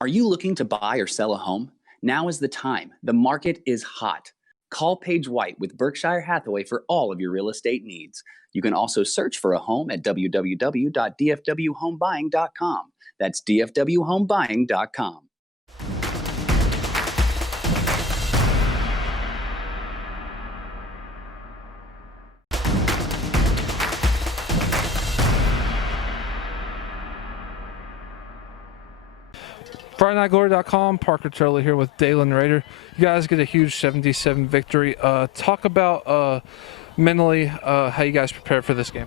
Are you looking to buy or sell a home? Now is the time. The market is hot. Call Paige White with Berkshire Hathaway for all of your real estate needs. You can also search for a home at www.dfwhomebuying.com. That's dfwhomebuying.com. FridayNightGlory.com, Parker Turley here with Dalen Rader. You guys get a huge 77 victory. Talk about mentally how you guys prepared for this game.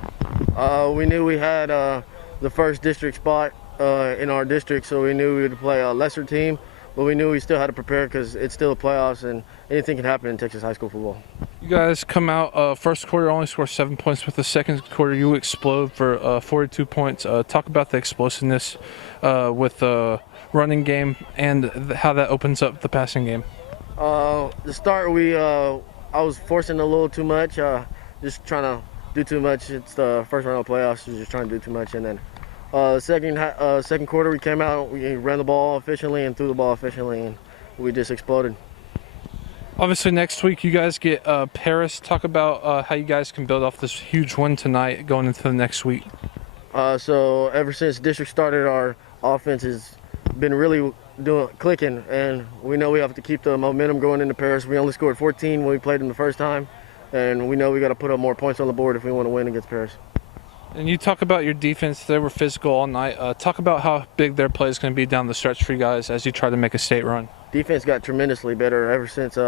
We knew we had the first district spot in our district, so we knew we would play a lesser team, but we knew we still had to prepare because it's still the playoffs and anything can happen in Texas high school football. You guys come out first quarter only score 7 points, with the second quarter you explode for 42 points. Talk about the explosiveness with the running game and how that opens up the passing game. The start, I was forcing a little too much, just trying to do too much. It's the first round of playoffs, so just trying to do too much. And then second quarter we came out, we ran the ball efficiently and threw the ball efficiently, and we just exploded. Obviously next week you guys get Paris. Talk about how you guys can build off this huge win tonight going into the next week. So ever since district started, our offense has been really clicking, and we know we have to keep the momentum going into Paris. We only scored 14 when we played them the first time, and we know we got to put up more points on the board if we want to win against Paris. And you talk about your defense. They were physical all night. Talk about how big their play is going to be down the stretch for you guys as you try to make a state run. Defense got tremendously better ever since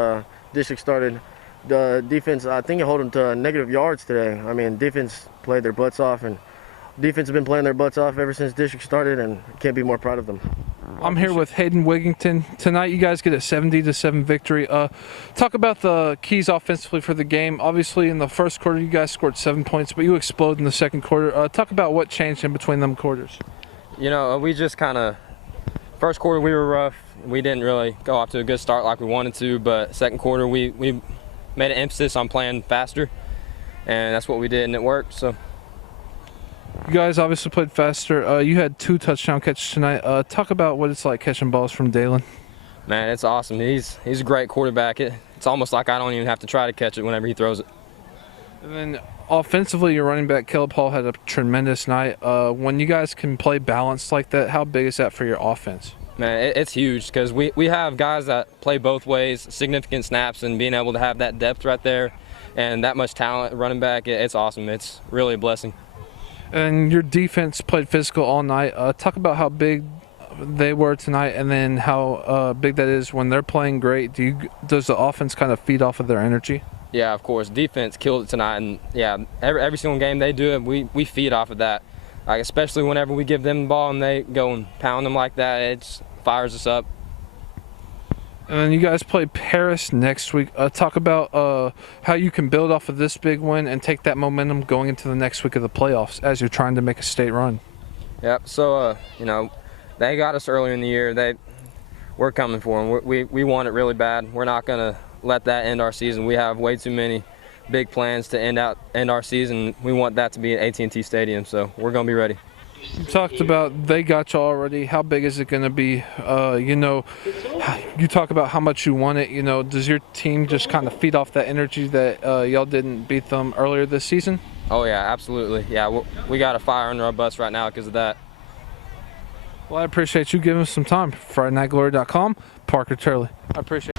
district started. The defense, I think it held them to negative yards today. I mean, defense played their butts off, and defense has been playing their butts off ever since district started, and can't be more proud of them. I'm here with Hayden Wigington. Tonight you guys get a 70-7 victory. Talk about the keys offensively for the game. Obviously in the first quarter you guys scored 7 points, but you explode in the second quarter. Talk about what changed in between them quarters. You know, we just kind of, first quarter we were rough. We didn't really go off to a good start like we wanted to, but second quarter we made an emphasis on playing faster, and that's what we did, and it worked. So. You guys obviously played faster. You had 2 touchdown catches tonight. Talk about what it's like catching balls from Dalen. Man, it's awesome. He's a great quarterback. It's almost like I don't even have to try to catch it whenever he throws it. And then offensively, your running back, Caleb Hall, had a tremendous night. When you guys can play balanced like that, how big is that for your offense? Man, it's huge because we have guys that play both ways, significant snaps, and being able to have that depth right there and that much talent running back, it's awesome. It's really a blessing. And your defense played physical all night. Talk about how big they were tonight, and then how big that is when they're playing great. Does the offense kind of feed off of their energy? Yeah, of course. Defense killed it tonight, and yeah, every single game they do it, we feed off of that. Like especially whenever we give them the ball and they go and pound them like that, it fires us up. And then you guys play Paris next week. Talk about how you can build off of this big win and take that momentum going into the next week of the playoffs as you're trying to make a state run. Yep. So you know, they got us earlier in the year. We're coming for them. We want it really bad. We're not gonna let that end our season. We have way too many big plans to end our season. We want that to be at AT&T Stadium. So we're gonna be ready. You talked about they got you already. How big is it going to be? You know, you talk about how much you want it. You know, does your team just kind of feed off that energy that y'all didn't beat them earlier this season? Oh, yeah, absolutely. Yeah, we got a fire under our butts right now because of that. Well, I appreciate you giving us some time. FridayNightGlory.com, Parker Turley. I appreciate it.